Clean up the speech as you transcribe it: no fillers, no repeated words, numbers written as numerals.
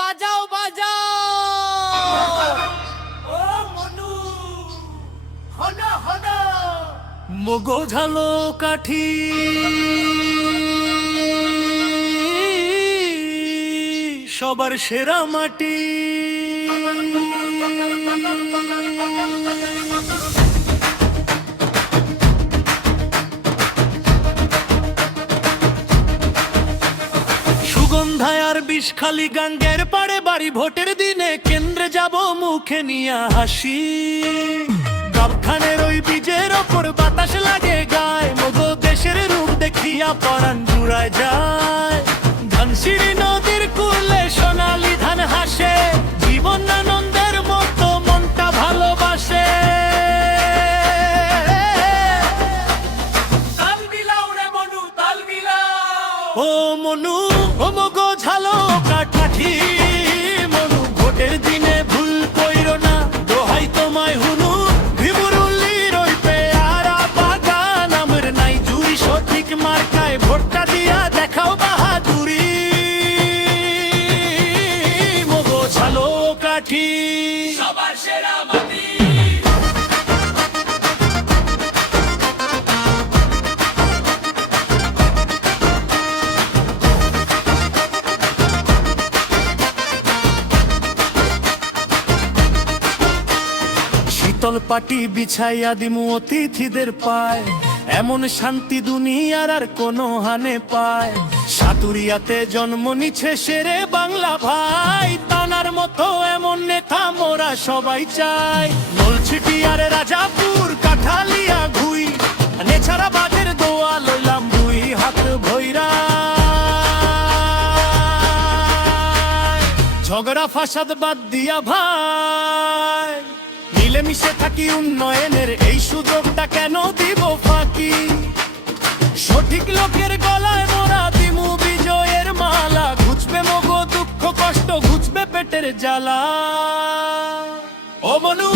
বাজাও বাজাও। ও মনু হনা হনা মগো ঝালো কাঠি সবার সেরা মাটি। সুগন্ধায় আর বিষখালী গাঙ্গের পাড়ে বাড়ি, ভোটের দিনে কেন্দ্রে যাব মুখে নিয়ে হাসি। গাবখানের ওই বীজের ওপর বাতাস লাগে গায়, মগো দেশের রূপ দেখিয়া পরাণ জুড়ায় যায়। ধানসিঁড়ি নদীর কূলে সোনালি ধান হাসে, জীবন আনন্দের মতো মনটা ভালোবাসে। তাল মিলাও রে মনু তাল মিলাও। ও মনু ও মগো ঝালো কাঠি, মনু ভোটের দিনে ভুল কইরো না, দোহাই তোমায় হুনু। ভিমরুল্লির ওই পেয়ারা বাগান আমার নাই জুড়ি, সঠিক মার্কায় ভোটটা দিয়া দেখাও বাহাদুরি। মগো ঝালো কাঠি সবার সেরা মাটি। শীতল পাটি বিছাইয়া দিমু অতিথিদের পায়, এমন শান্তি দুনিয়ার আর কোনো হানে পায়। সাতুরিয়াতে জন্ম নিছে শেরে বাংলা ভাই, তানার মতো এমন নেতা মোরা সবাই চাই। নলছিটি আর রাজাপুর কাঠালিয়া ঘুই, নেছাড়া বাজের দোয়া লইলাম দুই হাত ভৈরা। ঝগড়া ফাসাদ বাদ দিয়া ভাই, মিলেমিশে থাকি উন্নয়নের এই সুযোগটা কেন দিব ফাঁকি। সঠিক লোকের গলায় মোরা দিমু বিজয়ের মালা, ঘুচবে মগো দুঃখ কষ্ট, ঘুচবে পেটের জ্বালা। ও মনু